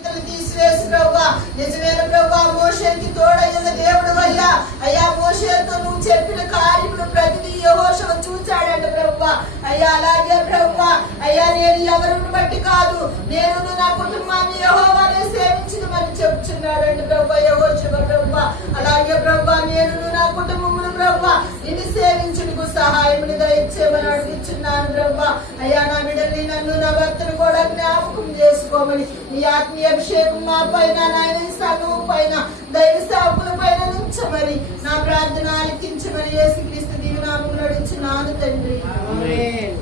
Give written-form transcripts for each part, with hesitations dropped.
తీసివేసి ప్రభువా, నిజమైన ప్రభువా, మోషేకి తోడైన దేవుడు అయ్యా. అయ్యా మోషేతో నువ్వు చెప్పిన కార్యములు ప్రతిదీ యెహోషువ చూచాడంట ప్రభువా. అయ్యా అలాగే ప్రభువా, అయ్యా నేను ఎవరిని బట్టి కాదు, నేను నా కుటుంబాన్ని యెహోవానే సేవించుమని చెప్తున్నాడంట ప్రభువా యెహోషువ ప్రభువా. అలాగే ప్రభువా, నేను నా కుటుంబమును ప్రభువా నిన్ను సేవించుటకు సహాయముని దయచేయమని అడుగుతున్నాను ప్రభువా. అయ్యా నా బిడ్డల్ని, నన్ను, నా భర్తను కూడా జ్ఞాపకం చేసుకోమని నీ ఆత్మీయ అభిషేకం మా పైన, నాయన సంఘం పైన, దైవ సేవకుల పైన ఉంచమని నా ప్రార్థన ఆలకించమని యేసుక్రీస్తు దివ్యనామములో అడుగుచున్నాను తండ్రి. ఆమేన్.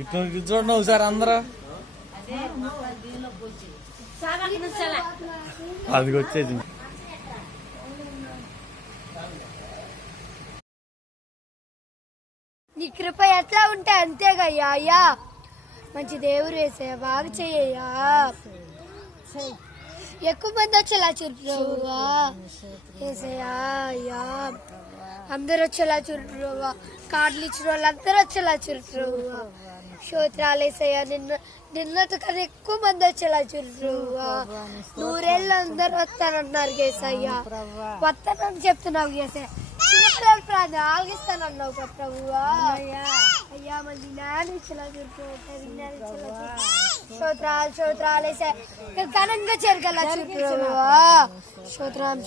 ఇటు చూడండి ఒకసారి అందరూ, అది వచ్చేది. నీ కృప ఎట్లా ఉంటే అంతేగయ్యా. అయ్యా మంచి దేవుడు వేసయ్యా, బాగా చెయ్యయ్యా. ఎక్కువ మంది వచ్చేలా చూడువా వేసయ్యా. అయ్యా అందరు వచ్చేలా చూడువా, కార్డులు ఇచ్చిన వాళ్ళు అందరూ వచ్చేలా చూడువా. స్తోత్రాలు వేసయ్యా. నిన్నటి కన్నా ఎక్కువ మంది వచ్చేలా చూడువా. 100 ఏళ్ళు అందరు వస్తానన్నారు కేసయ్యా, వస్తానని చెప్తున్నావు కేసయ్యా. చిన్నపిల్లల ప్రాంతం ఆలగిస్తానన్నావు కదా ప్రభువా. అయ్యా మళ్ళీ జ్ఞానం ఇచ్చేలా చూడుకోవాలి. స్తోత్రాలు వేసా ఘనంగా చేరగల చూడువా. స్తోత్రం.